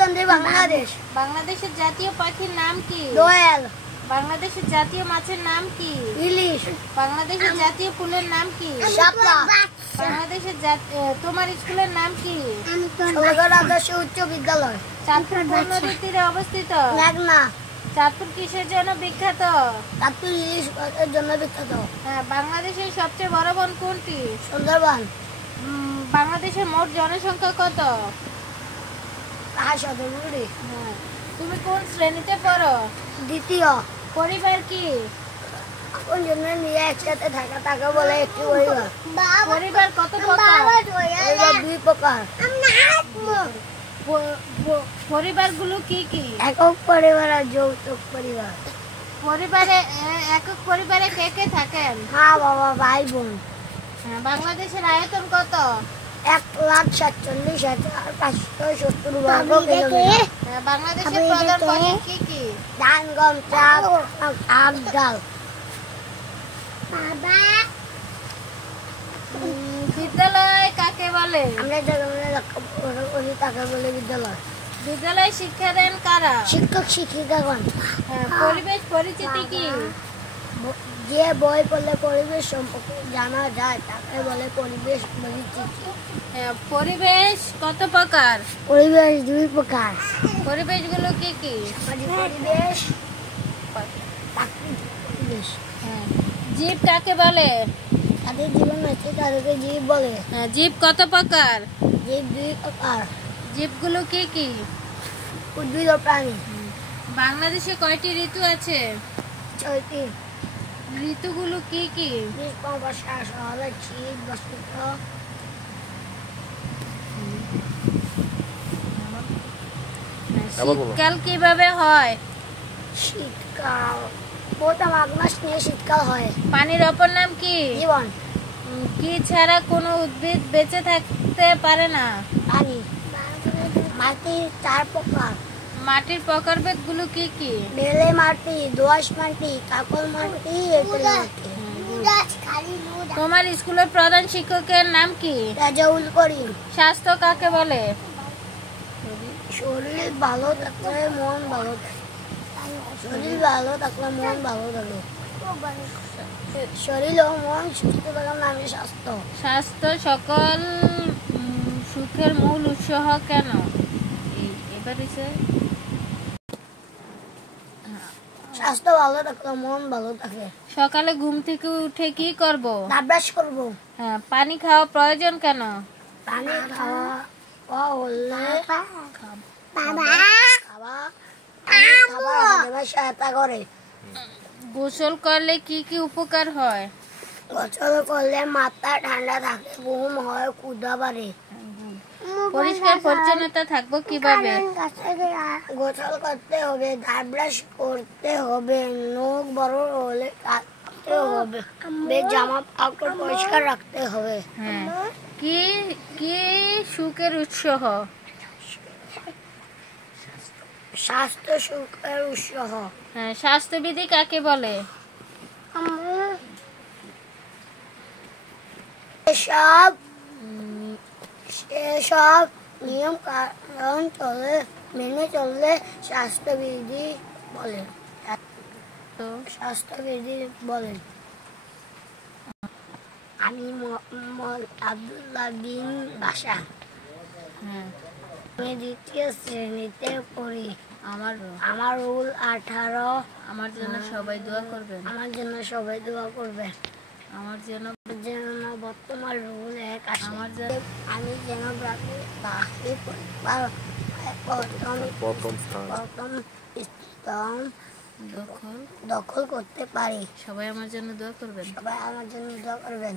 প্রজাতন্ত্রী বাংলাদেশ। বাংলাদেশের জাতীয় পাখির নাম কি? দোয়েল। বাংলাদেশের জাতীয় মাছের নাম কি? ইলিশ। বাংলাদেশের জাতীয় ফুলের নাম কি? শাপলা। বাংলাদেশের তোমার স্কুলের নাম কি? সরকার আদর্শ উচ্চ বিদ্যালয়। চাঁদপুর কোন নদীর তীরে অবস্থিত? মেঘনা। চাঁদপুর কিসের জন্য বিখ্যাত? চাঁদপুর ইলিশ মাছের জন্য বিখ্যাত। হ্যাঁ, বাংলাদেশের সবচেয়ে বড় বন কোনটি? সুন্দরবন। বাংলাদেশের মোট জনসংখ্যা কত? 517 কোটি। হ্যাঁ, তুমি কোন শ্রেণীতে পড়ো? দ্বিতীয়। পরিবার কি? আপন জন্য নিয়ে একসাথে থাকা বলে একটি পরিবার। পরিবার কত প্রকার? পরিবার 2 প্রকার। পরিবারগুলো কি কি? একক পরিবার আর যৌথ পরিবার। পরিবারে একক পরিবারে কে কে থাকেন? মা, বাবা, ভাই, বোন। বাংলাদেশের আয়তন কত? 1,47,570 বর্গ কিলোমিটার। বাংলাদেশের প্রধান ফসল কি কি? ধান, গম, চাল, আখ, ডাল। বিদ্যালয় কাকে বলে? আমরা যেখানে লেখাপড়া করি তাকে বলে বিদ্যালয়। বিদ্যালয়ে শিক্ষা দেন কারা? শিক্ষক শিক্ষিকাগণ। পরিবেশ পরিচিতি কি? যে বই পড়লে পরিবেশ সম্পর্কে জানা যায় তাকে বলে পরিবেশ পরিচিতি। পরিবেশ কত প্রকার? পরিবেশ 2 প্রকার। পরিবেশগুলো কি কি? পরিবেশ, প্রাকৃতিক পরিবেশ। জীব কাকে বলে? তাদের জীবন আছে তাদেরকে জীব বলে। জীব কত প্রকার? জীব 2 প্রকার। জীবগুলো কি কি? উদ্ভিদ ও প্রাণী। বাংলাদেশে কয়টি ঋতু আছে? 6টি। ঋতুগুলো কি কি? গ্রীষ্ম, বর্ষা, শরৎ, শীত, বসন্ত। শীতকাল কিভাবে হয়? শীতকাল প্রথম মাঘ মাস নিয়ে শীতকাল হয়। পানির অপর নাম কি? জীবন। কি ছাড়া কোনো উদ্ভিদ বেঁচে থাকতে পারে না? পানি। মাটি 4 প্রকার। মাটির প্রকারভেদ গুলো কি কি? বেলে মাটি, দোআঁশ মাটি, কাকর মাটি, এঁটেল মাটি। তোমার স্কুলের প্রধান শিক্ষকের নাম কি? রাজাউল করিম। স্বাস্থ্য কাকে বলে? শরীর ভালো থাকলে মন ভালো থাকে। শরীর ভালো থাকলে মন ভালো থাকে। শরীর ও মন সুস্থ থাকার নামে স্বাস্থ্য। স্বাস্থ্য সকল সুখের মূল উৎস কেন? স্বাস্থ্য ভালো থাকলে মন ভালো থাকে। সকালে ঘুম থেকে উঠে কি করব? দাঁত ব্রাশ করব। পানি খাওয়া প্রয়োজন কেন? পানি খাওয়া হলে সহায়তা করে। গোসল করলে কি কি উপকার হয়? গোসল করলে মাথা ঠান্ডা থাকে, ঘুম হয়, ক্ষুধা বাড়ে। পরিষ্কার পরিচ্ছন্নতা থাকবো কিভাবে? গোসল করতে হবে, দাঁত ব্রাশ করতে হবে, নখ বড় হলে কাটতে হবে, জামা কাপড় পরিষ্কার রাখতে হবে। কি কি সুখের উৎস? স্বাস্থ্য সুখের উৎস। স্বাস্থ্যবিধি কাকে বলে? এসব নিয়ম কানুন মেনে চললে স্বাস্থ্যবিধি বলে। স্বাস্থ্যবিধি বলেন। আমি মোহাম্মদ আব্দুল্লাহ বিন বাশা। আমি 2য় শ্রেণীতে পড়ি। আমার রোল 18। আমার জন্য সবাই দোয়া করবেন। আমার জন্য সবাই দোয়া করবেন। আমার জন্য বর্তমান রোল 1 আছে। আমি যেন প্রথম স্থান দখল করতে পারি। সবাই আমার জন্য দোয়া করবেন। সবাই আমার জন্য দোয়া করবেন।